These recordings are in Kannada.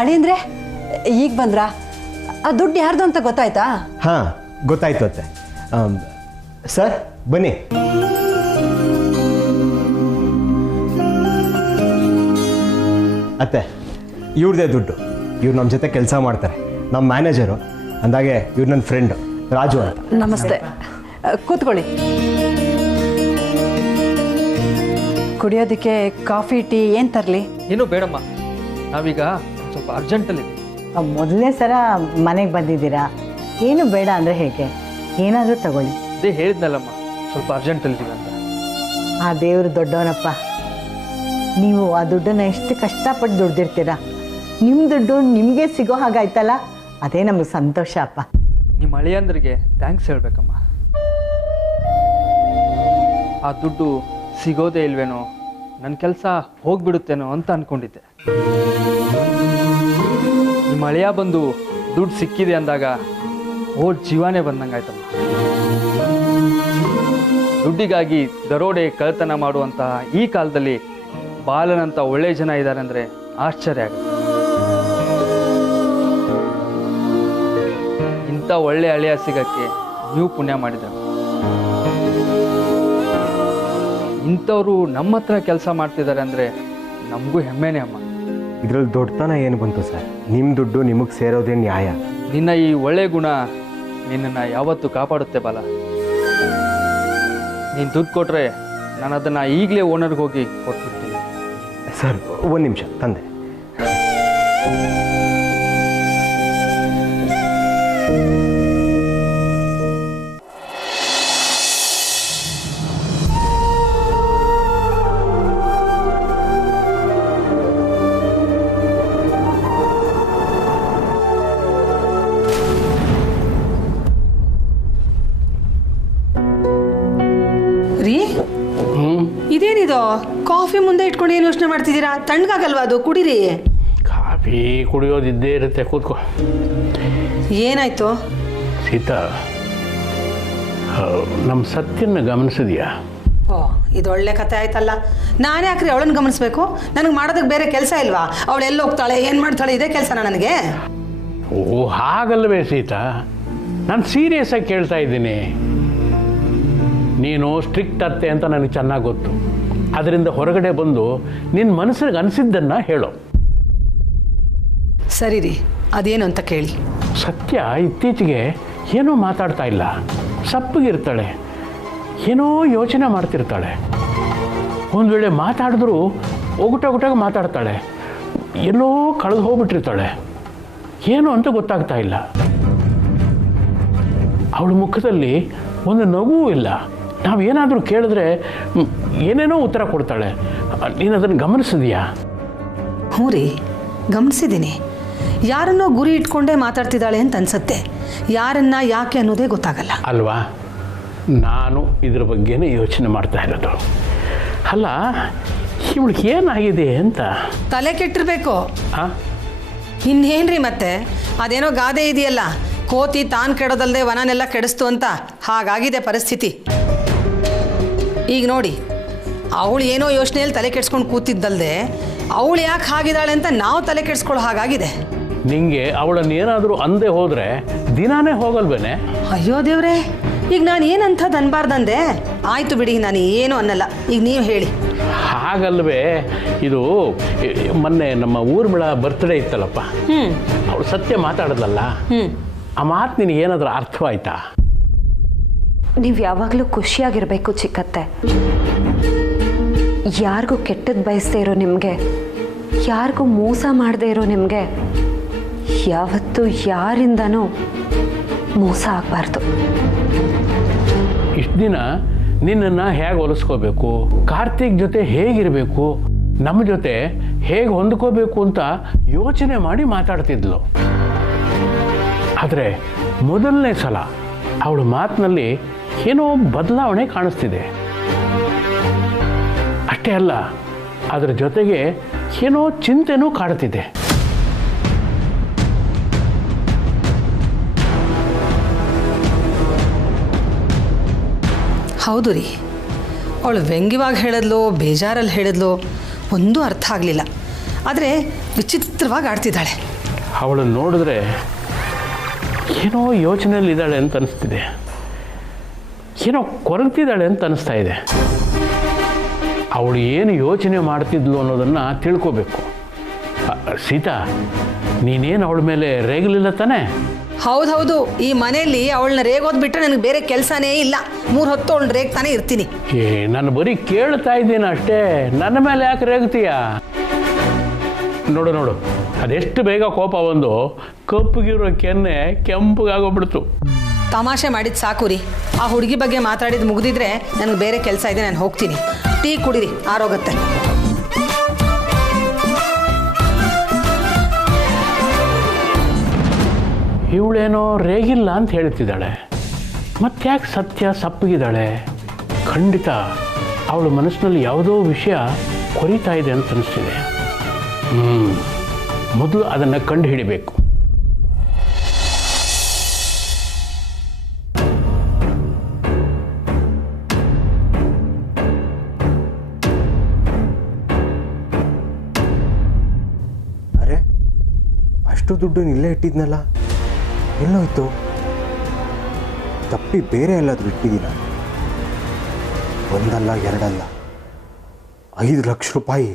ಅಳಿಯಂದ್ರೆ ಈಗ ಬಂದ್ರಾ? ಆ ದುಡ್ಡು ಯಾರ್ದು ಅಂತ ಗೊತ್ತಾಯ್ತಾ? ಹಾಂ ಗೊತ್ತಾಯ್ತು ಅತ್ತೆ. ಸರ್ ಬನ್ನಿ. ಅತ್ತೆ ಇವ್ರದೇ ದುಡ್ಡು. ಇವ್ರು ನಮ್ಮ ಜೊತೆ ಕೆಲಸ ಮಾಡ್ತಾರೆ, ನಮ್ಮ ಮ್ಯಾನೇಜರು. ಅಂದಾಗೆ ಇವ್ರು ನನ್ನ ಫ್ರೆಂಡು ರಾಜು ಅಂತ. ನಮಸ್ತೆ, ಕೂತ್ಕೊಳ್ಳಿ. ಕುಡಿಯೋದಕ್ಕೆ ಕಾಫಿ ಟೀ ಏನು ತರಲಿ? ಏನೂ ಬೇಡಮ್ಮ, ನಾವೀಗ ಸ್ವಲ್ಪ ಅರ್ಜೆಂಟಲ್ಲಿದ್ದೀವಿ. ಮೊದಲನೇ ಸಲ ಮನೆಗೆ ಬಂದಿದ್ದೀರಾ, ಏನು ಬೇಡ ಅಂದರೆ ಹೇಗೆ? ಏನಾದರೂ ತಗೊಳ್ಳಿ. ಅದೇ ಹೇಳಿದ್ನಲ್ಲಮ್ಮ, ಸ್ವಲ್ಪ ಅರ್ಜೆಂಟಲ್ಲಿದ್ದೀವಿ ಅಂತ. ಆ ದೇವರು ದೊಡ್ಡವನಪ್ಪ. ನೀವು ಆ ದುಡ್ಡನ್ನು ಎಷ್ಟು ಕಷ್ಟಪಟ್ಟು ದುಡ್ದಿರ್ತೀರ, ನಿಮ್ಮ ದುಡ್ಡು ನಿಮಗೆ ಸಿಗೋ ಹಾಗಾಯ್ತಲ್ಲ, ಅದೇ ನಮಗೆ ಸಂತೋಷ ಅಪ್ಪ. ನಿಮ್ಮ ಅಳಿಯಂದ್ರಿಗೆ ಥ್ಯಾಂಕ್ಸ್ ಹೇಳಬೇಕಮ್ಮ. ಆ ದುಡ್ಡು ಸಿಗೋದೇ ಇಲ್ವೇನೋ, ನನ್ನ ಕೆಲಸ ಹೋಗ್ಬಿಡುತ್ತೇನೋ ಅಂತ ಅಂದ್ಕೊಂಡಿದ್ದೆ. ನಿಮ್ಮ ಅಳಿಯ ಬಂದು ದುಡ್ಡು ಸಿಕ್ಕಿದೆ ಅಂದಾಗ ಓಡ್ ಜೀವನೇ ಬಂದಂಗಾಯ್ತಮ್ಮ. ದುಡ್ಡಿಗಾಗಿ ದರೋಡೆ ಕಳ್ತನ ಮಾಡುವಂತಹ ಈ ಕಾಲದಲ್ಲಿ ಬಾಲನಂತ ಒಳ್ಳೆ ಜನ ಇದ್ದಾರೆ ಅಂದರೆ ಆಶ್ಚರ್ಯ ಆಗುತ್ತೆ. ಇಂಥ ಒಳ್ಳೆ ಅಳಿಯ ಸಿಗಕ್ಕೆ ನೀವು ಪುಣ್ಯ ಮಾಡಿದ್ರೆ. ಇಂಥವ್ರು ನಮ್ಮ ಹತ್ರ ಕೆಲಸ ಮಾಡ್ತಿದ್ದಾರೆ ಅಂದರೆ ನಮಗೂ ಹೆಮ್ಮೆನೇ ಅಮ್ಮ. ಇದರಲ್ಲಿ ದೊಡ್ಡತನ ಏನು ಬಂತು ಸರ್? ನಿಮ್ಮ ದುಡ್ಡು ನಿಮಗೆ ಸೇರೋದೇ ನ್ಯಾಯ. ನಿನ್ನ ಈ ಒಳ್ಳೆ ಗುಣ ನಿನ್ನನ್ನು ಯಾವತ್ತೂ ಕಾಪಾಡುತ್ತೆ ಬಾಲ. ನೀನು ದುಡ್ಡು ಕೊಟ್ಟರೆ ನಾನು ಅದನ್ನು ಈಗಲೇ ಓನರ್ಗೆ ಹೋಗಿ ಕೊಟ್ಬಿಡ್ತೀನಿ. ಸರ್ ಒಂದು ನಿಮಿಷ ತಂದೆ. ಇದೇನಿದು ಕಾಫಿ ಮುಂದೆ ಇಟ್ಕೊಂಡು ಏನು ಯೋಚನೆ ಮಾಡ್ತಿದ್ದೀರಾ? ತಣ್ಣಗಾಗಲ್ವಾ ಅದು? ಕುಡೀರಿ. ಕಾಫಿ ಕುಡಿಯೋದಿದ್ದೇ ಇರುತ್ತೆ, ಕೂತ್ಕೋ. ಏನಾಯ್ತು ಸೀತಾ? ನಮ್ಮ ಸತ್ಯನ ಗಮನಿಸಿದ್ಯಾ? ಓ, ಇದು ಒಳ್ಳೆ ಕತೆ ಆಯ್ತಲ್ಲ. ನಾನೇ ಯಾಕ್ರಿ ಅವಳನ್ನು ಗಮನಿಸ್ಬೇಕು? ನನಗೆ ಮಾಡೋದಕ್ಕೆ ಬೇರೆ ಕೆಲಸ ಇಲ್ವಾ? ಅವಳು ಎಲ್ಲಿ ಹೋಗ್ತಾಳೆ, ಏನು ಮಾಡ್ತಾಳೆ, ಇದೇ ಕೆಲಸನ ನನಗೆ? ಓ ಹಾಗಲ್ವೇ ಸೀತಾ, ನಾನು ಸೀರಿಯಸ್ ಆಗಿ ಕೇಳ್ತಾ ಇದ್ದೀನಿ. ನೀನು ಸ್ಟ್ರಿಕ್ಟ್ ಅತ್ತೆ ಅಂತ ನನಗೆ ಚೆನ್ನಾಗಿ ಗೊತ್ತು. ಅದರಿಂದ ಹೊರಗಡೆ ಬಂದು ನಿನ್ನ ಮನಸ್ಸಿಗೆ ಅನಿಸಿದ್ದನ್ನು ಹೇಳು. ಸರಿ ರೀ, ಅದೇನು ಅಂತ ಕೇಳಿ. ಸತ್ಯ ಇತ್ತೀಚೆಗೆ ಏನೋ ಮಾತಾಡ್ತಾ ಇಲ್ಲ, ಸಪ್ಪಗಿರ್ತಾಳೆ, ಏನೋ ಯೋಚನೆ ಮಾಡ್ತಿರ್ತಾಳೆ. ಒಂದು ವೇಳೆ ಮಾತಾಡಿದ್ರೂ ಒಗಟಾಗಿ ಮಾತಾಡ್ತಾಳೆ, ಎಲ್ಲೋ ಕಳೆದು ಹೋಗ್ಬಿಟ್ಟಿರ್ತಾಳೆ. ಏನು ಅಂತ ಗೊತ್ತಾಗ್ತಾ ಇಲ್ಲ. ಅವಳ ಮುಖದಲ್ಲಿ ಒಂದು ನಗುವೂ ಇಲ್ಲ. ನಾವೇನಾದರೂ ಕೇಳಿದ್ರೆ ಏನೇನೋ ಉತ್ತರ ಕೊಡ್ತಾಳೆ. ನೀನು ಅದನ್ನು ಗಮನಿಸಿದೀಯಾ? ಹ್ಞೂ ರೀ, ಗಮನಿಸಿದ್ದೀನಿ. ಯಾರನ್ನೋ ಗುರಿ ಇಟ್ಕೊಂಡೇ ಮಾತಾಡ್ತಿದ್ದಾಳೆ ಅಂತ ಅನ್ಸುತ್ತೆ. ಯಾರನ್ನ ಯಾಕೆ ಅನ್ನೋದೇ ಗೊತ್ತಾಗಲ್ಲ ಅಲ್ವಾ? ನಾನು ಇದ್ರ ಬಗ್ಗೆನೇ ಯೋಚನೆ ಮಾಡ್ತಾ ಇರೋದು. ಅಲ್ಲ, ಇವಳಿಗೆ ಏನಾಗಿದೆ ಅಂತ. ತಲೆ ಕೆಟ್ಟಿರ್ಬೇಕು. ಹಾಂ, ಇನ್ನೇನ್ರಿ ಮತ್ತೆ? ಅದೇನೋ ಗಾದೆ ಇದೆಯಲ್ಲ, ಕೋತಿ ತಾನು ಕೆಡೋದಲ್ಲದೆ ವನನೆಲ್ಲ ಕೆಡಿಸ್ತು ಅಂತ. ಹಾಗಾಗಿದೆ ಪರಿಸ್ಥಿತಿ. ಈಗ ನೋಡಿ, ಅವಳು ಏನೋ ಯೋಚನೆಯಲ್ಲಿ ತಲೆ ಕೆಡ್ಸ್ಕೊಂಡು ಕೂತಿದ್ದಲ್ದೆ ಅವಳು ಯಾಕೆ ಹಾಗಿದ್ದಾಳೆ ಅಂತ ನಾವು ತಲೆ ಕೆಡ್ಸ್ಕೊಳ್ಳೋ ಹಾಗಾಗಿದೆ. ನಿಂಗೆ ಅವಳನ್ನು ಏನಾದರೂ ಅಂದೇ ಹೋದರೆ ದಿನಾನೇ ಹೋಗಲ್ವೇನೆ? ಅಯ್ಯೋ ದೇವ್ರೆ, ಈಗ ನಾನು ಏನಂಥದ್ದು ಅನ್ಬಾರ್ದಂದೆ? ಆಯಿತು ಬಿಡಿ, ನಾನು ಏನು ಅನ್ನಲ್ಲ. ಈಗ ನೀವು ಹೇಳಿ. ಹಾಗಲ್ವೇ, ಇದು ಮೊನ್ನೆ ನಮ್ಮ ಊರ್ಮಿಳ ಬರ್ತ್ಡೇ ಇತ್ತಲ್ಲಪ್ಪ, ಅವಳು ಸತ್ಯ ಮಾತಾಡೋದಲ್ಲ, ಆ ಮಾತು ನಿನಗೆ ಏನಾದರೂ ಅರ್ಥವಾಯ್ತಾ? ನೀವು ಯಾವಾಗಲೂ ಖುಷಿಯಾಗಿರಬೇಕು ಚಿಕ್ಕತ್ತೆ. ಯಾರಿಗೂ ಕೆಟ್ಟದ್ದು ಬಯಸದೇ ಇರೋ ನಿಮಗೆ, ಯಾರಿಗೂ ಮೋಸ ಮಾಡದೇ ಇರೋ ನಿಮಗೆ ಯಾವತ್ತೂ ಯಾರಿಂದನೂ ಮೋಸ ಆಗಬಾರ್ದು. ಇಷ್ಟು ದಿನ ನಿನ್ನನ್ನು ಹೇಗೆ ಹೊಲಿಸ್ಕೋಬೇಕು, ಕಾರ್ತಿಕ್ ಜೊತೆ ಹೇಗಿರಬೇಕು, ನಮ್ಮ ಜೊತೆ ಹೇಗೆ ಹೊಂದ್ಕೋಬೇಕು ಅಂತ ಯೋಚನೆ ಮಾಡಿ ಮಾತಾಡ್ತಿದ್ಲು. ಆದರೆ ಮೊದಲನೇ ಸಲ ಅವಳ ಮಾತಿನಲ್ಲಿ ಏನೋ ಬದಲಾವಣೆ ಕಾಣಿಸ್ತಿದೆ. ಅಷ್ಟೇ ಅಲ್ಲ, ಅದರ ಜೊತೆಗೆ ಏನೋ ಚಿಂತೆನೂ ಕಾಡ್ತಿದೆ. ಹೌದು ರೀ, ಅವಳು ವ್ಯಂಗ್ಯವಾಗಿ ಹೇಳಿದ್ಲು, ಬೇಜಾರಲ್ಲಿ ಹೇಳಿದ್ಲು, ಒಂದೂ ಅರ್ಥ ಆಗಲಿಲ್ಲ. ಆದರೆ ವಿಚಿತ್ರವಾಗಿ ಆಡ್ತಿದ್ದಾಳೆ. ಅವಳು ನೋಡಿದ್ರೆ ಏನೋ ಯೋಚನೆಯಲ್ಲಿದ್ದಾಳೆ ಅಂತ ಅನಿಸ್ತಿದೆ, ಏನೋ ಕೊರಗ್ತಿದ್ದಾಳೆ ಅಂತ ಅನಿಸ್ತಾ ಇದೆ. ಅವಳು ಏನು ಯೋಚನೆ ಮಾಡ್ತಿದ್ಲು ಅನ್ನೋದನ್ನು ತಿಳ್ಕೋಬೇಕು. ಸೀತಾ, ನೀನೇನು ಅವಳ ಮೇಲೆ ರೇಗಲಿಲ್ಲ ತಾನೇ? ಹೌದು, ಈ ಮನೆಯಲ್ಲಿ ಅವಳನ್ನ ರೇಗೋದು ಬಿಟ್ಟರೆ ನನಗೆ ಬೇರೆ ಕೆಲಸನೇ ಇಲ್ಲ. 3 ಹೊತ್ತು ಅವಳನ್ನ ರೇಗ್ತಾನೆ ಇರ್ತೀನಿ. ನಾನು ಬರೀ ಕೇಳ್ತಾ ಇದ್ದೀನಿ ಅಷ್ಟೇ, ನನ್ನ ಮೇಲೆ ಯಾಕೆ ರೇಗ್ತೀಯ? ನೋಡು, ಅದೆಷ್ಟು ಬೇಗ ಕೋಪ ಬಂದು ಕಪ್ಪಗಿರೋ ಕೆನ್ನೆ ಕೆಂಪಗಾಗೋಗ್ಬಿಡ್ತು. ತಮಾಷೆ ಮಾಡಿದ್ದು ಸಾಕು ರೀ. ಆ ಹುಡುಗಿ ಬಗ್ಗೆ ಮಾತಾಡಿದ್ದು ಮುಗಿದಿದ್ರೆ ನನಗೆ ಬೇರೆ ಕೆಲಸ ಇದೆ, ನಾನು ಹೋಗ್ತೀನಿ. ಟೀ ಕುಡೀರಿ, ಆರೋಗತ್ತೆ. ಇವಳೇನೋ ರೇಗಿಲ್ಲ ಅಂತ ಹೇಳ್ತಿದ್ದಾಳೆ, ಮತ್ತ್ಯಾಕೆ ಸತ್ಯ ಸಪ್ಪಗಿದ್ದಾಳೆ? ಖಂಡಿತ ಅವಳ ಮನಸ್ಸಿನಲ್ಲಿ ಯಾವುದೋ ವಿಷಯ ಕೊರಿತಾ ಇದೆ ಅಂತ ಅನಿಸ್ತಿದೆ. ಮೊದಲು ಅದನ್ನು ಕಂಡು ಹಿಡಿಬೇಕು. ಅರೆ, ಅಷ್ಟು ದುಡ್ಡು ಇಲ್ಲೇ ಇಟ್ಟಿದ್ನಲ್ಲ, ಎಲ್ಲೋಯ್ತು? ತಪ್ಪಿ ಬೇರೆ ಎಲ್ಲಾದರೂ ಇಟ್ಟಿದ್ದೀನ? ಒಂದಲ್ಲ ಎರಡಲ್ಲ, 5 ಲಕ್ಷ ರೂಪಾಯಿ.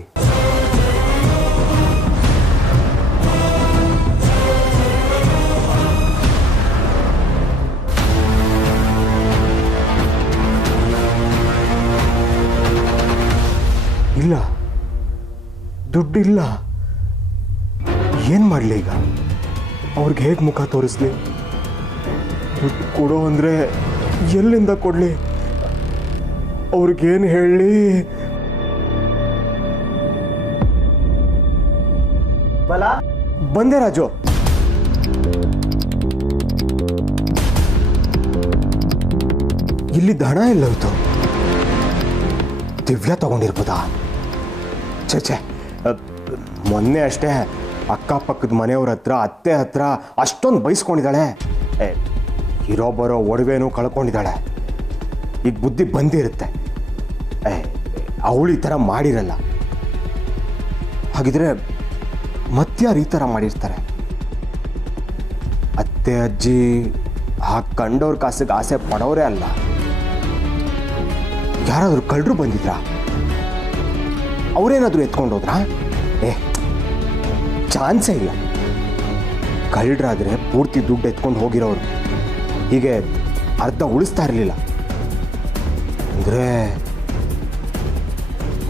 ಇಲ್ಲ, ದುಡ್ಡಿಲ್ಲ. ಏನು ಮಾಡಲಿ ಈಗ? ಅವ್ರಿಗೆ ಹೇಗೆ ಮುಖ ತೋರಿಸ್ಲಿ? ದುಡ್ಡು ಕೊಡೋ ಅಂದರೆ ಎಲ್ಲಿಂದ ಕೊಡಲಿ? ಅವ್ರಿಗೇನು ಹೇಳಲಿ? ಬಂದೆ ರಾಜು. ಇಲ್ಲಿ ಹಣ ಎಲ್ಲ ಹೋಯ್ತು? ದಿವ್ಯಾ ತಗೊಂಡಿರ್ಬೋದಾ? ಛೇ, ಮೊನ್ನೆ ಅಷ್ಟೇ ಅಕ್ಕಪಕ್ಕದ ಮನೆಯವ್ರ ಹತ್ರ, ಅತ್ತೆ ಹತ್ರ ಅಷ್ಟೊಂದು ಬೈಸ್ಕೊಂಡಿದ್ದಾಳೆ. ಇರೋ ಬರೋ ಒಡವೆನೂ ಕಳ್ಕೊಂಡಿದ್ದಾಳೆ. ಈಗ ಬುದ್ಧಿ ಬಂದಿರುತ್ತೆ. ಅವಳು ಈ ಥರ ಮಾಡಿರಲ್ಲ. ಹಾಗಿದ್ರೆ ಮತ್ಯಾರು ಈ ಥರ ಮಾಡಿರ್ತಾರೆ? ಅತ್ತೆ ಅಜ್ಜಿ ಆ ಕಂಡವ್ರ ಕಾಸಿಗೆ ಆಸೆ ಪಡೋರೇ ಅಲ್ಲ. ಯಾರಾದರೂ ಕಳ್ಳರು ಬಂದಿದ್ರಾ? ಅವರೇನಾದರೂ ಎತ್ಕೊಂಡೋದ್ರಾ? ಚಾನ್ಸೇ ಇಲ್ಲ. ಕಳ್ಳರಾದರೆ ಪೂರ್ತಿ ದುಡ್ಡು ಎತ್ಕೊಂಡು ಹೋಗಿರೋರು ಹೀಗೆ ಅರ್ಧ ಉಳಿಸ್ತಾ ಇರಲಿಲ್ಲ. ಅಂದರೆ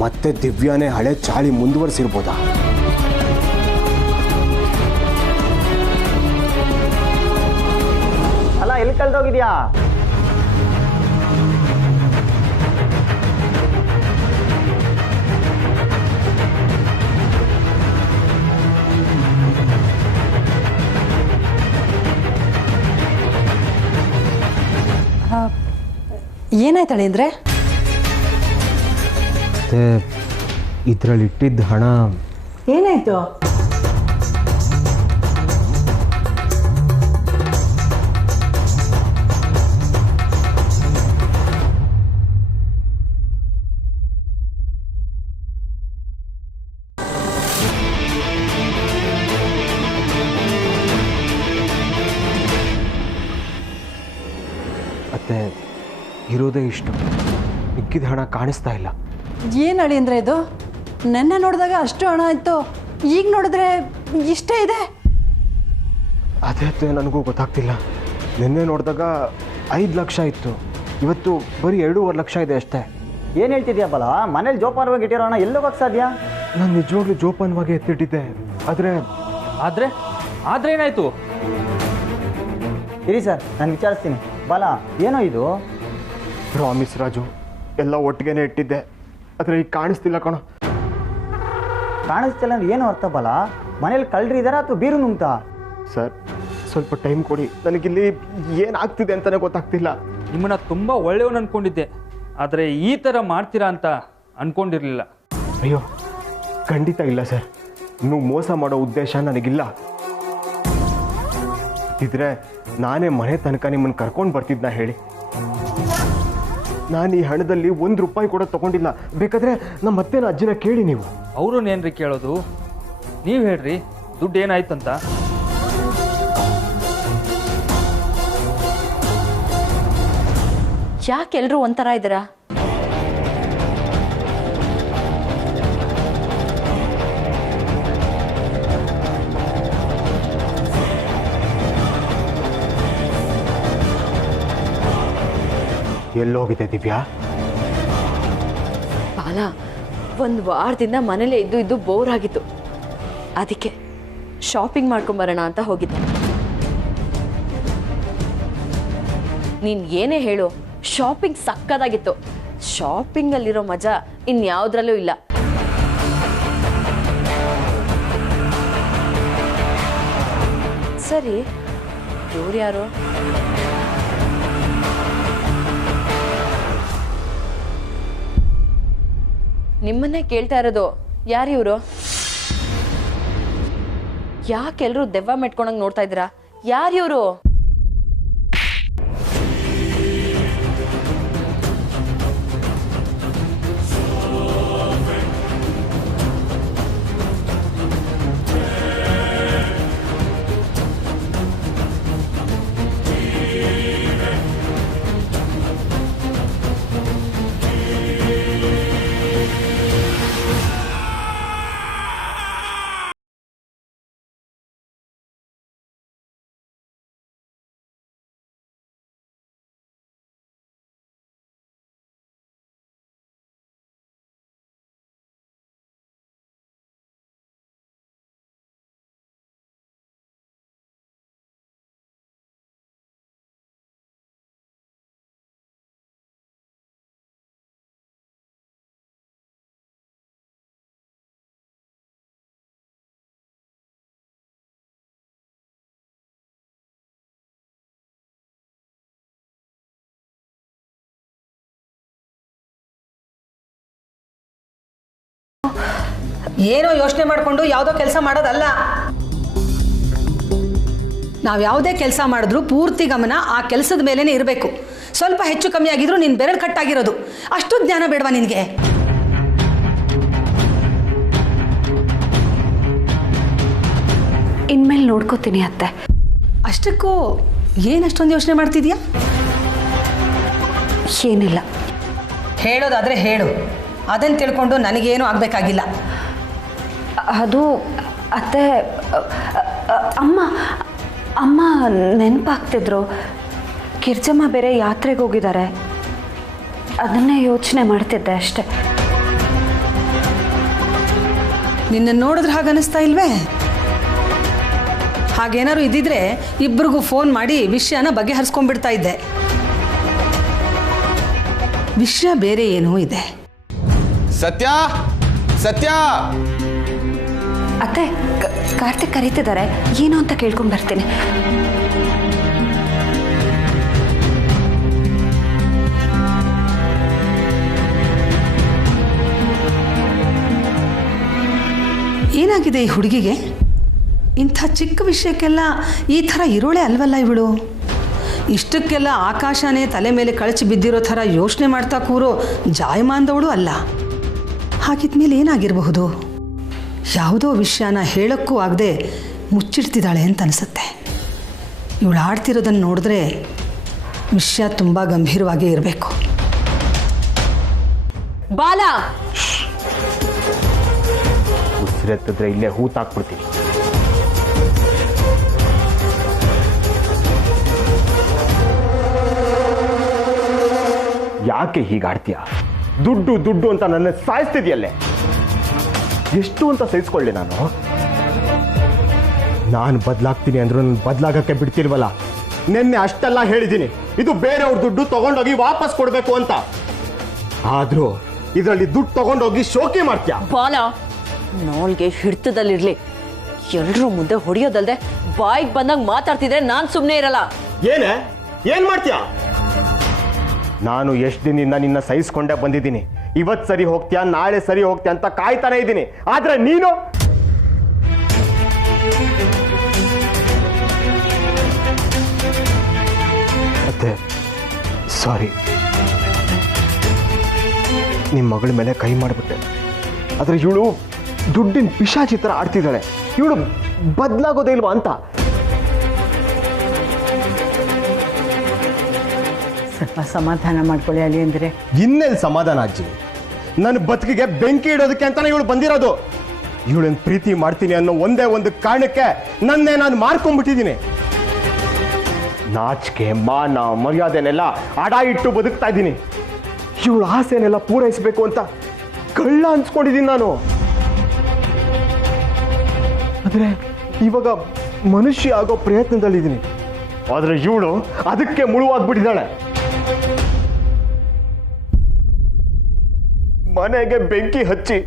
ಮತ್ತೆ ದಿವ್ಯಾನೇ ಹಳೆ ಚಾಳಿ ಮುಂದುವರಿಸಿರ್ಬೋದಾ? ಅಲ್ಲ, ಎಲ್ಲಿ ಕಳ್ದೋಗಿದ್ಯಾ? ಏನಾಯ್ತಾಳೆ ಅಂದರೆ? ಮತ್ತೆ ಇದರಲ್ಲಿ ಇಟ್ಟಿದ್ದ ಹಣ ಏನಾಯ್ತು? ಮತ್ತೆ ಇರೋದೇ ಇಷ್ಟು, ಮಿಕ್ಕಿದ ಹಣ ಕಾಣಿಸ್ತಾ ಇಲ್ಲ. ಏನು ಅಳಿ ಅಂದರೆ ಇದು? ನೆನ್ನೆ ನೋಡಿದಾಗ ಅಷ್ಟು ಹಣ ಇತ್ತು, ಈಗ ನೋಡಿದ್ರೆ ಇಷ್ಟೇ ಇದೆ. ಅದೇ ನನಗೂ ಗೊತ್ತಾಗ್ತಿಲ್ಲ. ನಿನ್ನೆ ನೋಡಿದಾಗ 5 ಲಕ್ಷ ಇತ್ತು, ಇವತ್ತು ಬರೀ 2.5 ಲಕ್ಷ ಇದೆ ಅಷ್ಟೇ. ಏನು ಹೇಳ್ತಿದ್ಯಾ ಬಲ? ಮನೇಲಿ ಜೋಪಾನವಾಗಿ ಇಟ್ಟಿರೋ ಹಣ ಎಲ್ಲೋಗಕ್ಕೆ ಸಾಧ್ಯ? ನಾನು ನಿಜವಾಗ್ಲೂ ಜೋಪಾನವಾಗಿ ಎತ್ತಿಟ್ಟಿದ್ದೆ. ಆದರೆ ಏನಾಯಿತು? ಇರಿ ಸರ್, ನಾನು ವಿಚಾರಿಸ್ತೀನಿ. ಬಲ, ಏನೋ ಇದು? ಪ್ರಾಮಿಸ್ ರಾಜು, ಎಲ್ಲ ಒಟ್ಟಿಗೆನೇ ಇಟ್ಟಿದ್ದೆ, ಆದರೆ ಈಗ ಕಾಣಿಸ್ತಿಲ್ಲ ಕಣೋ. ಕಾಣಿಸ್ತಿಲ್ಲ ಅಂದ್ರೆ ಏನು ಅರ್ಥ ಬಲ? ಮನೇಲಿ ಕಳ್ಳರು ಇದ್ದಾರಾ ಅಥವಾ ಬೀರು ನುಂಗ್ತಾ? ಸರ್, ಸ್ವಲ್ಪ ಟೈಮ್ ಕೊಡಿ, ನನಗಿಲ್ಲಿ ಏನಾಗ್ತಿದೆ ಅಂತಲೇ ಗೊತ್ತಾಗ್ತಿಲ್ಲ. ನಿಮ್ಮನ್ನ ತುಂಬ ಒಳ್ಳೆಯವನು ಅಂದ್ಕೊಂಡಿದ್ದೆ, ಆದರೆ ಈ ಥರ ಮಾಡ್ತೀರಾ ಅಂತ ಅಂದ್ಕೊಂಡಿರಲಿಲ್ಲ. ಅಯ್ಯೋ, ಖಂಡಿತ ಇಲ್ಲ ಸರ್. ನೀವು ಮೋಸ ಮಾಡೋ ಉದ್ದೇಶ ನನಗಿಲ್ಲ. ಇದ್ರೆ ನಾನೇ ಮನೆ ತನಕ ನಿಮ್ಮನ್ನು ಕರ್ಕೊಂಡು ಬರ್ತಿದ್ನ ಹೇಳಿ. ನಾನು ಈ ಹಣದಲ್ಲಿ 1 ರೂಪಾಯಿ ಕೂಡ ತಗೊಂಡಿಲ್ಲ. ಬೇಕಾದರೆ ನಮ್ಮ ಅಜ್ಜಿನ ಕೇಳಿ ನೀವು. ಅವ್ರನ್ನೇನ್ರಿ ಕೇಳೋದು? ನೀವು ಹೇಳ್ರಿ, ದುಡ್ಡು ಏನಾಯ್ತಂತ? ಯಾಕೆ ಎಲ್ಲರೂ ಒಂಥರ ಇದ್ದೀರಾ? ಎಲ್ಲೋಗಿದೆ ದಿವ್ಯಾ? ಬಾಲ, ಒಂದು ವಾರದಿಂದ ಮನೇಲೇ ಇದ್ದು ಬೋರ್ ಆಗಿತ್ತು. ಅದಕ್ಕೆ ಶಾಪಿಂಗ್ ಮಾಡ್ಕೊಂಬರೋಣ ಅಂತ ಹೋಗಿದ್ದೆ. ನೀನು ಏನೇ ಹೇಳು, ಶಾಪಿಂಗ್ ಸಕ್ಕದಾಗಿತ್ತು. ಶಾಪಿಂಗಲ್ಲಿರೋ ಮಜಾ ಇನ್ಯಾವುದ್ರಲ್ಲೂ ಇಲ್ಲ. ಸರಿ, ಇವ್ರು ಯಾರು? ನಿಮ್ಮನ್ನೇ ಕೇಳ್ತಾ ಇರೋದು. ಯಾರು ಇವರು? ಯಾಕೆಲ್ಲರೂ ದೆವ್ವ ಮೆಟ್ಕೊಂಡಂಗೆ ನೋಡ್ತಾ ಇದ್ದೀರಾ? ಯಾರು ಇವರು? ಏನೋ ಯೋಚನೆ ಮಾಡಿಕೊಂಡು ಯಾವುದೋ ಕೆಲಸ ಮಾಡೋದಲ್ಲ. ನಾವು ಯಾವುದೇ ಕೆಲಸ ಮಾಡಿದ್ರೂ ಪೂರ್ತಿ ಗಮನ ಆ ಕೆಲಸದ ಮೇಲೇ ಇರಬೇಕು. ಸ್ವಲ್ಪ ಹೆಚ್ಚು ಕಮ್ಮಿ ಆಗಿದ್ರು ನೀನು ಬೆರಳು ಕಟ್ಟಾಗಿರೋದು. ಅಷ್ಟು ಜ್ಞಾನ ಬೇಡವಾ ನಿನಗೆ? ಇನ್ಮೇಲೆ ನೋಡ್ಕೋತೀನಿ ಅತ್ತೆ. ಅಷ್ಟಕ್ಕೂ ಏನಷ್ಟೊಂದು ಯೋಚನೆ ಮಾಡ್ತಿದ್ಯಾ? ಏನಿಲ್ಲ. ಹೇಳೋದಾದರೆ ಹೇಳು, ಅದನ್ನು ತಿಳ್ಕೊಂಡು ನನಗೇನು ಆಗಬೇಕಾಗಿಲ್ಲ. ಅದು ಅತ್ತೆ, ಅಮ್ಮ ಅಮ್ಮ ನೆನಪಾಗ್ತಿದ್ರು. ಕಿರ್ಜಮ್ಮ ಬೇರೆ ಯಾತ್ರೆಗೆ ಹೋಗಿದ್ದಾರೆ. ಅದನ್ನೇ ಯೋಚನೆ ಮಾಡ್ತಿದ್ದೆ ಅಷ್ಟೆ. ನಿನ್ನನ್ನು ನೋಡಿದ್ರೆ ಹಾಗೆ ಅನ್ನಿಸ್ತಾ ಇಲ್ವೇ? ಹಾಗೇನಾದ್ರು ಇದ್ದಿದ್ರೆ ಇಬ್ಬರಿಗೂ ಫೋನ್ ಮಾಡಿ ವಿಷಯನ ಬಗೆಹರಿಸ್ಕೊಂಡ್ಬಿಡ್ತಾ ಇದ್ದೆ. ವಿಷಯ ಬೇರೆ ಏನೂ ಇದೆ. ಸತ್ಯ, ಸತ್ಯ. ಅತ್ತೆ, ಕಾರ್ತಿಕ್ ಕರೀತಿದ್ದಾರೆ, ಏನು ಅಂತ ಕೇಳ್ಕೊಂಡು ಬರ್ತೀನಿ. ಏನಾಗಿದೆ ಈ ಹುಡುಗಿಗೆ? ಇಂಥ ಚಿಕ್ಕ ವಿಷಯಕ್ಕೆಲ್ಲ ಈ ಥರ ಇರೋಳೆ ಅಲ್ವಲ್ಲ ಇವಳು. ಇಷ್ಟಕ್ಕೆಲ್ಲ ಆಕಾಶನೇ ತಲೆ ಮೇಲೆ ಕಳಚಿ ಬಿದ್ದಿರೋ ಥರ ಯೋಚನೆ ಮಾಡ್ತಾ ಕೂರೋ ಜಾಯಮಾನದವಳು ಅಲ್ಲ. ಹಾಗಿದ್ಮೇಲೆ ಏನಾಗಿರಬಹುದು? ಯಾವುದೋ ವಿಷಯನ ಹೇಳೋಕ್ಕೂ ಆಗದೆ ಮುಚ್ಚಿಡ್ತಿದ್ದಾಳೆ ಅಂತ ಅನಿಸುತ್ತೆ. ಇವಳು ಆಡ್ತಿರೋದನ್ನು ನೋಡಿದ್ರೆ ವಿಷಯ ತುಂಬ ಗಂಭೀರವಾಗೇ ಇರಬೇಕು. ಬಾಲ, ಉಸಿರೆತ್ತಿದ್ರೆ ಇಲ್ಲೇ ಹೂತಾಕ್ಬಿಡ್ತೀನಿ. ಯಾಕೆ ಹೀಗಾಡ್ತೀಯ? ದುಡ್ಡು ದುಡ್ಡು ಅಂತ ನನ್ನ ಸಾಯಿಸ್ತಿದ್ಯಲ್ಲೇ. ಎಷ್ಟು ಅಂತ ಸಹಿಸ್ಕೊಳ್ಳಿ ನಾನು ಬದಲಾಗ್ತೀನಿ ಅಂದ್ರೂ ನಾನು ಬದಲಾಗಕ್ಕೆ ಬಿಡ್ತಿಲ್ವಲ್ಲ. ನಿನ್ನೆ ಅಷ್ಟೆಲ್ಲ ಹೇಳಿದ್ದೀನಿ, ಇದು ಬೇರೆಯವ್ರ ದುಡ್ಡು ತಗೊಂಡೋಗಿ ವಾಪಸ್ ಕೊಡಬೇಕು ಅಂತ. ಆದ್ರೂ ಇದರಲ್ಲಿ ದುಡ್ಡು ತಗೊಂಡೋಗಿ ಶೋಕಿ ಮಾಡ್ತೀಯ. ಬಾಲ, ನೋಳ್ಗೆ ಹಿಡ್ತದಲ್ಲಿರ್ಲಿ. ಎಲ್ರೂ ಮುಂದೆ ಹೊಡೆಯೋದಲ್ದೆ ಬಾಯಿಗೆ ಬಂದಾಗ ಮಾತಾಡ್ತಿದ್ರೆ ನಾನು ಸುಮ್ಮನೆ ಇರಲ್ಲ. ಏನ್ ಮಾಡ್ತೀಯ? ನಾನು ಎಷ್ಟು ದಿನದಿಂದ ನಿನ್ನ ಸಹಿಸ್ಕೊಂಡೇ ಬಂದಿದ್ದೀನಿ. ಇವತ್ತು ಸರಿ ಹೋಗ್ತೀಯಾ, ನಾಳೆ ಸರಿ ಹೋಗ್ತೀಯ ಅಂತ ಕಾಯ್ತಾನೆ ಇದ್ದೀನಿ. ಆದ್ರೆ ನೀನು ಮತ್ತೆ ಸಾರಿ, ನಿಮ್ಮ ಮಗಳ ಮೇಲೆ ಕೈ ಮಾಡಿಬಿಟ್ಟೆ. ಆದ್ರೆ ಇವಳು ದುಡ್ಡಿನ ಪಿಶಾಚಿ ಥರ ಆಡ್ತಿದ್ದಾಳೆ. ಇವಳು ಬದಲಾಗೋದೇ ಇಲ್ವಾ ಅಂತ. ಸ್ವಲ್ಪ ಸಮಾಧಾನ ಮಾಡ್ಕೊಳ್ಳಿ ಅಳಿ ಅಂದರೆ. ಇನ್ನೆಲ್ಲಿ ಸಮಾಧಾನ ಅಜ್ಜಿ? ನನ್ನ ಬದುಕಿಗೆ ಬೆಂಕಿ ಇಡೋದಕ್ಕೆ ಅಂತಾನೆ ಇವಳು ಬಂದಿರೋದು. ಇವಳನ್ನ ಪ್ರೀತಿ ಮಾಡ್ತೀನಿ ಅನ್ನೋ ಒಂದೇ ಒಂದು ಕಾರಣಕ್ಕೆ ನನ್ನೇ ನಾನು ಮಾರ್ಕೊಂಡ್ಬಿಟ್ಟಿದ್ದೀನಿ. ನಾಚಿಕೆ ಮಾನ ಮರ್ಯಾದೆನೆಲ್ಲ ಅಡ ಇಟ್ಟು ಬದುಕ್ತಾ ಇದ್ದೀನಿ. ಇವಳ ಆಸೆನೆಲ್ಲ ಪೂರೈಸಬೇಕು ಅಂತ ಕಳ್ಳ ಅನ್ಸ್ಕೊಂಡಿದ್ದೀನಿ ನಾನು. ಆದರೆ ಇವಾಗ ಮನುಷ್ಯ ಆಗೋ ಪ್ರಯತ್ನದಲ್ಲಿದ್ದೀನಿ. ಆದರೆ ಇವಳು ಅದಕ್ಕೆ ಮುಳುವಾಗ್ಬಿಟ್ಟಿದ್ದಾಳೆ. ಮನೆಗೆ ಬೆಂಕಿ ಹಚ್ಚಿ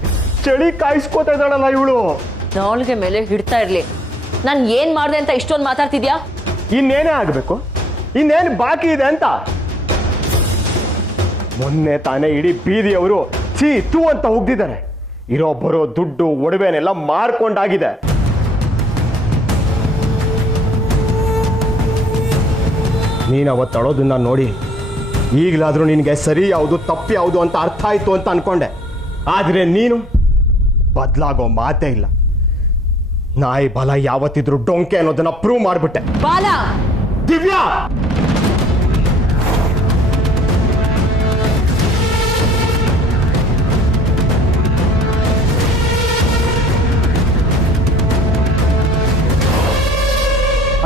ಚಳಿ ಕಾಯಿಸ್ಕೋತಾ ಇದ್ದಾಳಲ್ಲ ಇವಳು. ನಾಲ್ಗೆ ಮೇಲೆ ಹಿಡ್ತಾ ಇರ್ಲಿ. ನಾನು ಏನ್ ಮಾಡ್ದೆ ಅಂತ ಇಷ್ಟೊಂದು ಮಾತಾಡ್ತಿದ್ಯಾ? ಇನ್ನೇನೇ ಆಗ್ಬೇಕು? ಇನ್ನೇನು ಬಾಕಿ ಇದೆ ಅಂತ? ಮೊನ್ನೆ ತಾನೇ ಇಡೀ ಬೀದಿಯವರು ಚೀ ತೂ ಅಂತ ಹೋಗ್ದಿದ್ದಾರೆ. ಇರೋ ಬರೋ ದುಡ್ಡು ಒಡವೆನೆಲ್ಲ ಮಾರ್ಕೊಂಡಾಗಿದೆ. ನೀನು ಅವತ್ತು ಅಳೋದನ್ನ ನೋಡಿ ಈಗಲಾದ್ರೂ ನಿನಗೆ ಸರಿ ಯಾವುದು ತಪ್ಪು ಯಾವುದು ಅಂತ ಅರ್ಥ ಆಯ್ತು ಅಂತ ಅನ್ಕೊಂಡೆ. ಆದರೆ ನೀನು ಬದಲಾಗೋ ಮಾತೇ ಇಲ್ಲ. ನಾಯಿ ಬಲ ಯಾವತ್ತಿದ್ರು ಡೊಂಕೆ ಅನ್ನೋದನ್ನ ಪ್ರೂವ್ ಮಾಡ್ಬಿಟ್ಟೆ. ಬಾಲ ದಿವ್ಯಾ,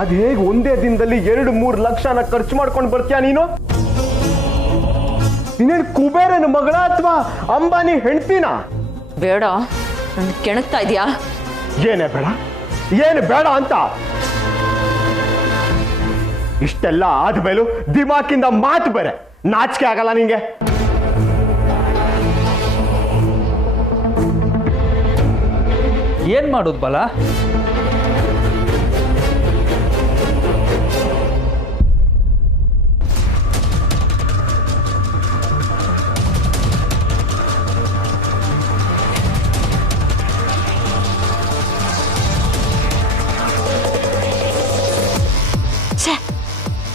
ಅದ್ ಹೇಗೆ ಒಂದೇ ದಿನದಲ್ಲಿ 2-3 ಲಕ್ಷನ ಖರ್ಚು ಮಾಡ್ಕೊಂಡು ಬರ್ತೀಯ ನೀನು? ನೀನೇನು ಕುಬೇರನ ಮಗಳ ಅಥವಾ ಅಂಬಾನಿ ಹೆಂಡ್ತಿನ? ಬೇಡ, ನನ್ ಕೆಣಕ್ತಾ ಇದೀಯಾ? ಏನೇ ಬೇಡ, ಏನು ಬೇಡ ಅಂತ? ಇಷ್ಟೆಲ್ಲ ಆದ್ಮೇಲೂ ದಿಮಾಕಿಂದ ಮಾತು ಬೇರೆ. ನಾಚಿಕೆ ಆಗಲ್ಲ ನಿಂಗೆ? ಏನ್ ಮಾಡೋದು ಬಲ?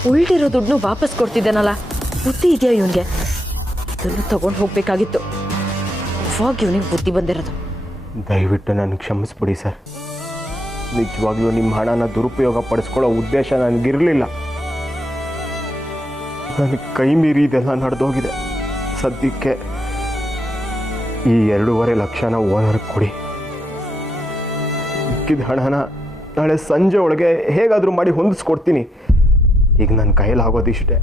ಉಳ್ದಿರೋ ದುಡ್ಡು ವಾಪಸ್ ಕೊಡ್ತಿದ್ದಾನಲ್ಲ, ಬುದ್ಧಿ ಇದೆಯಾ ಇವನ್ಗೆ? ಇದನ್ನು ತಗೊಂಡು ಹೋಗ್ಬೇಕಾಗಿತ್ತು. ಇವಾಗ ಇವನಿಗೆ ಬುದ್ಧಿ ಬಂದಿರೋದು. ದಯವಿಟ್ಟು ನನಗೆ ಕ್ಷಮಿಸ್ಬಿಡಿ ಸರ್. ನಿಜವಾಗ್ಲೂ ನಿಮ್ಮ ಹಣನ ದುರುಪಯೋಗ ಪಡಿಸ್ಕೊಳ್ಳೋ ಉದ್ದೇಶ ನನಗಿರಲಿಲ್ಲ. ನನಗೆ ಕೈ ಮೀರಿ ಇದೆಲ್ಲ ನಡೆದೋಗಿದೆ. ಸದ್ಯಕ್ಕೆ ಈ 2.5 ಲಕ್ಷನ ಓನರ್ಗೆ ಕೊಡಿ. ಮಿಕ್ಕಿದ ಹಣನ ನಾಳೆ ಸಂಜೆ ಒಳಗೆ ಹೇಗಾದರೂ ಮಾಡಿ ಹೊಂದಿಸ್ಕೊಡ್ತೀನಿ. ಈಗ ನನ್ನ ಕೈಲಾಗೋದಿಷ್ಟೇ.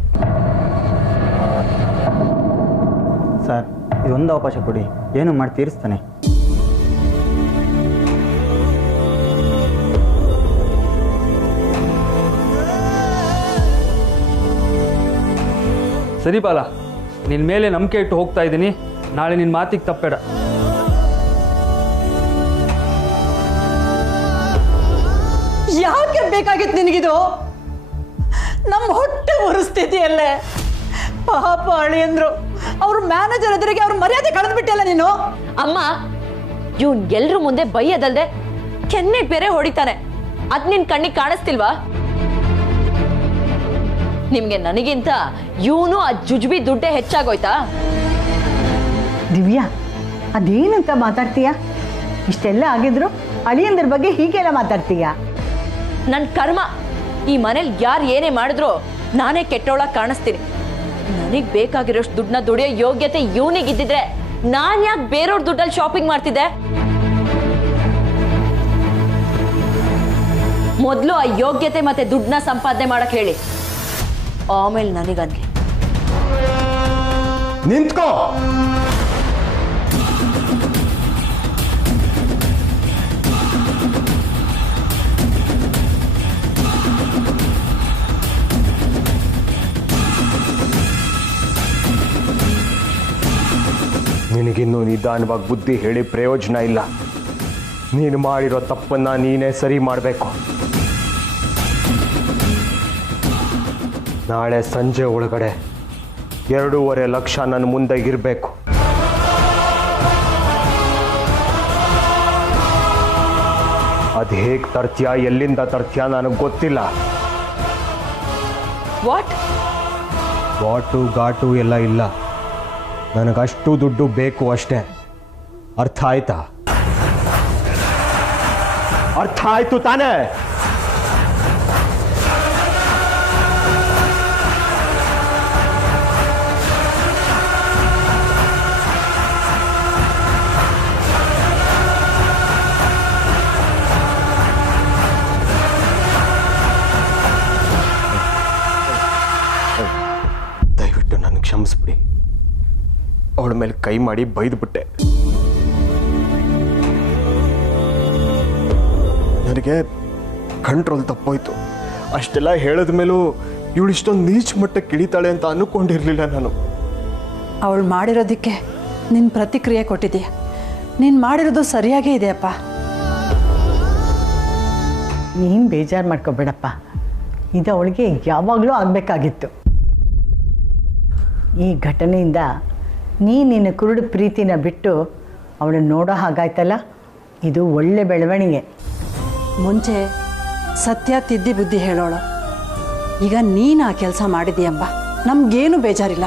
ಸರ್, ಇದೊಂದು ಅವಕಾಶ ಕೊಡಿ, ಏನು ಮಾಡಿ ತೀರಿಸ್ತಾನೆ. ಸರಿ ಬಾಲ, ನಿನ್ನ ಮೇಲೆ ನಂಬಿಕೆ ಇಟ್ಟು ಹೋಗ್ತಾ ಇದ್ದೀನಿ. ನಾಳೆ ನಿನ್ನ ಮಾತಿಗೆ ತಪ್ಪಬೇಡ. ಯಾಕೆ ಬೇಕಾಗಿತ್ತು ನಿನಗಿದು? ನಮ್ಮ ಹೊಟ್ಟೆ ಉರಿಸ್ತಿದೆಯಲ್ಲೇ. ಪಾಪ ಅಳಿಯಂದ್ರು, ಅವ್ರ ಮ್ಯಾನೇಜರ್ ಎದುರಿಗೆ ಅವ್ರ ಮರ್ಯಾದೆ ಕಳೆದ್ಬಿಟ್ಟಲ್ಲ ನೀನು. ಅಮ್ಮ, ಇವನ್ ಎಲ್ರ ಮುಂದೆ ಬೈಯದಲ್ದೆ ಕೆನ್ನೆ ಬೇರೆ ಹೊಡಿತಾನೆ. ಅದ್ ನಿನ್ ಕಣ್ಣಿಗೆ ಕಾಣಿಸ್ತಿಲ್ವಾ? ನಿಮ್ಗೆ ನನಗಿಂತ ಇವನು ಆ ಜುಜ್ಬಿ ದುಡ್ಡೇ ಹೆಚ್ಚಾಗೋಯ್ತಾ? ದಿವ್ಯಾ, ಅದೇನಂತ ಮಾತಾಡ್ತೀಯ? ಇಷ್ಟೆಲ್ಲ ಆಗಿದ್ರು ಅಳಿಯಂದ್ರ ಬಗ್ಗೆ ಹೀಗೆಲ್ಲ ಮಾತಾಡ್ತೀಯ? ನನ್ ಕರ್ಮ. ಈ ಮನೇಲಿ ಯಾರು ಏನೇ ಮಾಡಿದ್ರು ನಾನೇ ಕೆಟ್ಟವಳಾಗಿ ಕಾಣಿಸ್ತೀನಿ. ನನಗ್ ಬೇಕಾಗಿರೋಷ್ಟು ದುಡ್ಡನ್ನ ದುಡಿಯೋ ಯೋಗ್ಯತೆ ಇವನಿಗಿದ್ದಿದ್ರೆ ನಾನ್ ಯಾಕೆ ಬೇರೆಯವ್ರ ದುಡ್ಡಲ್ಲಿ ಶಾಪಿಂಗ್ ಮಾಡ್ತಿದ್ದೆ? ಮೊದಲು ಆ ಯೋಗ್ಯತೆ ಮತ್ತೆ ದುಡ್ಡನ್ನ ಸಂಪಾದನೆ ಮಾಡಕ್ ಹೇಳಿ, ಆಮೇಲೆ ನನಗನ್ಗೆ. ನಿಂತ್ಕೋ. ನಿನಗಿನ್ನೂ ನಿಧಾನವಾಗಿ ಬುದ್ಧಿ ಹೇಳಿ ಪ್ರಯೋಜನ ಇಲ್ಲ. ನೀನು ಮಾಡಿರೋ ತಪ್ಪನ್ನ ನೀನೇ ಸರಿ ಮಾಡಬೇಕು. ನಾಳೆ ಸಂಜೆ ಒಳಗಡೆ 2.5 ಲಕ್ಷ ನನ್ನ ಮುಂದೆ ಇರಬೇಕು. ಅದು ಹೇಗೆ ತರ್ತೀಯ, ಎಲ್ಲಿಂದ ತರ್ತೀಯ ನನಗೆ ಗೊತ್ತಿಲ್ಲ. ವಾಟು ಘಾಟು ಎಲ್ಲ ಇಲ್ಲ. ನನಗಷ್ಟು ದುಡ್ಡು ಬೇಕು ಅಷ್ಟೇ. ಅರ್ಥ ಆಯ್ತಾ? ಅರ್ಥ ಆಯ್ತು ತಾನೇ? ದಯವಿಟ್ಟು ನನ್ನ ಕ್ಷಮಿಸ್ಬಿಡಿ. ಅವಳ ಮೇಲೆ ಕೈ ಮಾಡಿ ಬೈದ್ಬಿಟ್ಟೆ. ನನಗೆ ಕಂಟ್ರೋಲ್ ತಪ್ಪೋಯ್ತು. ಅಷ್ಟೆಲ್ಲ ಹೇಳಿದ ಮೇಲೂ ಇವಳು ಇಷ್ಟೊಂದು ನೀಚ ಮಟ್ಟಕ್ಕೆ ಇಳಿತಾಳೆ ಅಂತ ಅನ್ಕೊಂಡಿರ್ಲಿಲ್ಲ ನಾನು. ಅವಳು ಮಾಡಿರೋದಕ್ಕೆ ನಿನ್ನ ಪ್ರತಿಕ್ರಿಯೆ ಕೊಟ್ಟಿದ್ದೀಯ. ನೀನು ಮಾಡಿರೋದು ಸರಿಯಾಗೇ ಇದೆಯಪ್ಪ. ನೀನು ಬೇಜಾರು ಮಾಡ್ಕೋಬೇಡಪ್ಪ. ಇದು ಅವಳಿಗೆ ಯಾವಾಗಲೂ ಆಗಬೇಕಾಗಿತ್ತು. ಈ ಘಟನೆಯಿಂದ ನಿನ್ನ ಕುರುಡು ಪ್ರೀತಿನ ಬಿಟ್ಟು ಅವಳನ್ನು ನೋಡೋ ಹಾಗಾಯ್ತಲ್ಲ, ಇದು ಒಳ್ಳೆ ಬೆಳವಣಿಗೆ. ಮುಂಚೆ ಸತ್ಯ ತಿದ್ದಿ ಬುದ್ಧಿ ಹೇಳೋಳು. ಈಗ ನೀನು ಆ ಕೆಲಸ ಮಾಡಿದೀಯಮ್ಮ, ನಮಗೇನು ಬೇಜಾರಿಲ್ಲ.